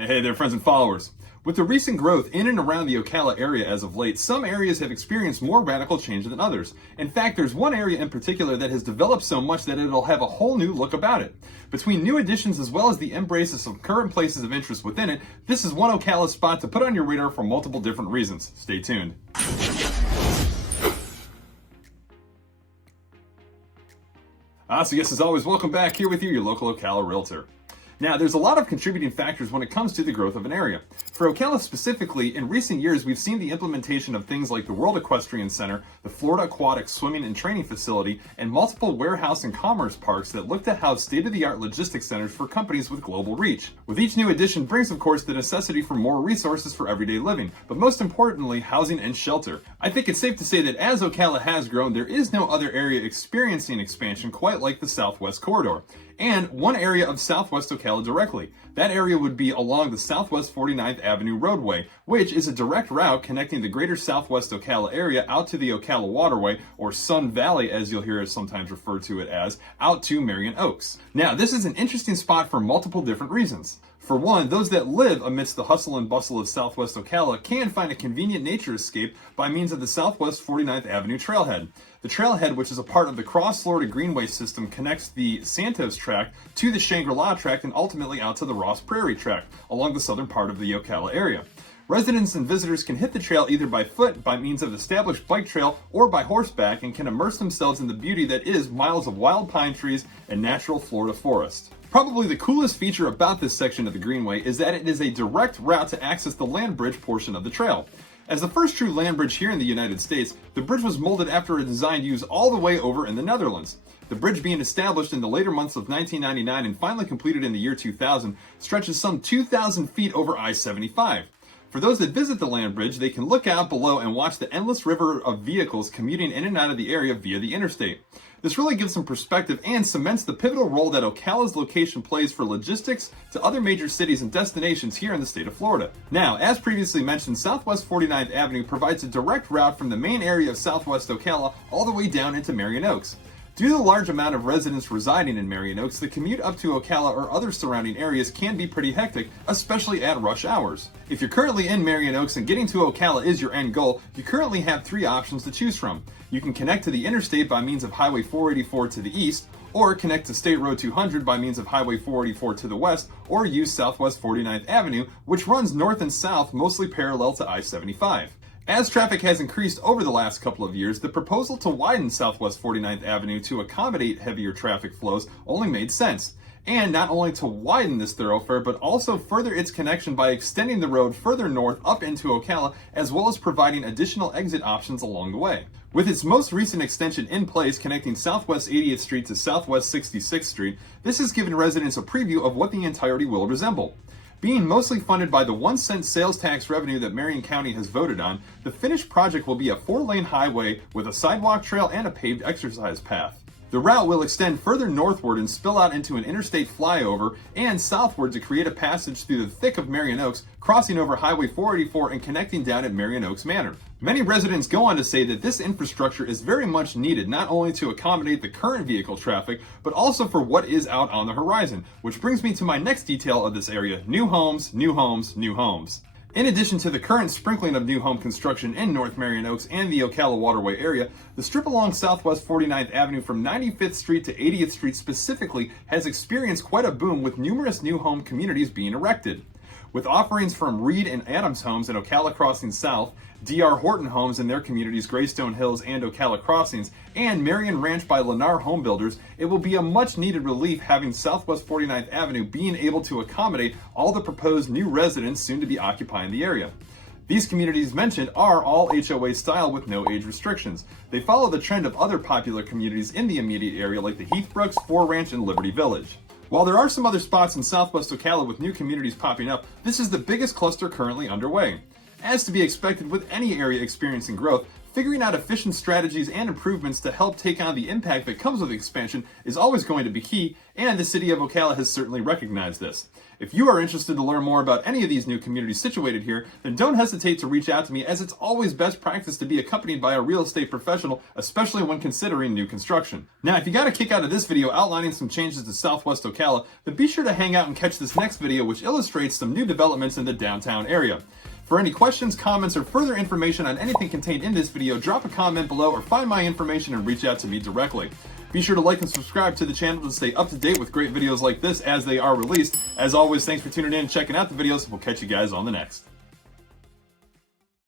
Hey there, friends and followers. With the recent growth in and around the Ocala area as of late, some areas have experienced more radical change than others. In fact, there's one area in particular that has developed so much that it'll have a whole new look about it. Between new additions as well as the embrace of some current places of interest within it, this is one Ocala spot to put on your radar for multiple different reasons. Stay tuned. So yes, as always, welcome back. Here with you, your local Ocala realtor. Now, there's a lot of contributing factors when it comes to the growth of an area. For Ocala specifically, in recent years, we've seen the implementation of things like the World Equestrian Center, the Florida Aquatic Swimming and Training Facility, and multiple warehouse and commerce parks that look to house state-of-the-art logistics centers for companies with global reach. With each new addition brings, of course, the necessity for more resources for everyday living, but most importantly, housing and shelter. I think it's safe to say that as Ocala has grown, there is no other area experiencing expansion quite like the Southwest Corridor. And one area of Southwest Ocala directly. That area would be along the Southwest 49th Avenue roadway, which is a direct route connecting the greater Southwest Ocala area out to the Ocala Waterway, or Sun Valley as you'll hear us sometimes refer to it as, out to Marion Oaks. Now, this is an interesting spot for multiple different reasons. For one, those that live amidst the hustle and bustle of Southwest Ocala can find a convenient nature escape by means of the Southwest 49th Avenue Trailhead. The trailhead, which is a part of the Cross-Florida Greenway system, connects the Santos tract to the Shangri-La tract and ultimately out to the Ross Prairie tract along the southern part of the Ocala area. Residents and visitors can hit the trail either by foot, by means of established bike trail, or by horseback, and can immerse themselves in the beauty that is miles of wild pine trees and natural Florida forest. Probably the coolest feature about this section of the Greenway is that it is a direct route to access the land bridge portion of the trail. As the first true land bridge here in the United States, the bridge was molded after a design used all the way over in the Netherlands. The bridge, being established in the later months of 1999 and finally completed in the year 2000, stretches some 2,000 feet over I-75. For those that visit the land bridge, they can look out below and watch the endless river of vehicles commuting in and out of the area via the interstate. This really gives some perspective and cements the pivotal role that Ocala's location plays for logistics to other major cities and destinations here in the state of Florida. Now, as previously mentioned, Southwest 49th Avenue provides a direct route from the main area of Southwest Ocala all the way down into Marion Oaks. Due to the large amount of residents residing in Marion Oaks, the commute up to Ocala or other surrounding areas can be pretty hectic, especially at rush hours. If you're currently in Marion Oaks and getting to Ocala is your end goal, you currently have three options to choose from. You can connect to the interstate by means of Highway 484 to the east, or connect to State Road 200 by means of Highway 484 to the west, or use Southwest 49th Avenue, which runs north and south, mostly parallel to I-75. As traffic has increased over the last couple of years, the proposal to widen Southwest 49th Avenue to accommodate heavier traffic flows only made sense. And not only to widen this thoroughfare, but also further its connection by extending the road further north up into Ocala, as well as providing additional exit options along the way. With its most recent extension in place connecting Southwest 80th Street to Southwest 66th Street, this has given residents a preview of what the entirety will resemble. Being mostly funded by the 1-cent sales tax revenue that Marion County has voted on, the finished project will be a 4-lane highway with a sidewalk trail and a paved exercise path. The route will extend further northward and spill out into an interstate flyover and southward to create a passage through the thick of Marion Oaks, crossing over Highway 484 and connecting down at Marion Oaks Manor. Many residents go on to say that this infrastructure is very much needed not only to accommodate the current vehicle traffic, but also for what is out on the horizon, which brings me to my next detail of this area: new homes, new homes, new homes. In addition to the current sprinkling of new home construction in North Marion Oaks and the Ocala Waterway area, the strip along Southwest 49th Avenue from 95th Street to 80th Street specifically has experienced quite a boom, with numerous new home communities being erected. With offerings from Reed and Adams Homes in Ocala Crossing South, D.R. Horton Homes in their communities Greystone Hills and Ocala Crossings, and Marion Ranch by Lennar Home Builders, it will be a much needed relief having Southwest 49th Avenue being able to accommodate all the proposed new residents soon to be occupying the area. These communities mentioned are all HOA style with no age restrictions. They follow the trend of other popular communities in the immediate area like the Heathbrooks, Four Ranch, and Liberty Village. While there are some other spots in Southwest Ocala with new communities popping up, this is the biggest cluster currently underway. As to be expected with any area experiencing growth, Figuring out efficient strategies and improvements to help take on the impact that comes with expansion is always going to be key, and the city of Ocala has certainly recognized this. If you are interested to learn more about any of these new communities situated here, then don't hesitate to reach out to me, as it's always best practice to be accompanied by a real estate professional, especially when considering new construction. Now, if you got a kick out of this video outlining some changes to Southwest Ocala, then be sure to hang out and catch this next video, which illustrates some new developments in the downtown area. For any questions, comments, or further information on anything contained in this video, drop a comment below or find my information and reach out to me directly. Be sure to like and subscribe to the channel to stay up to date with great videos like this as they are released. As always, thanks for tuning in and checking out the videos. We'll catch you guys on the next.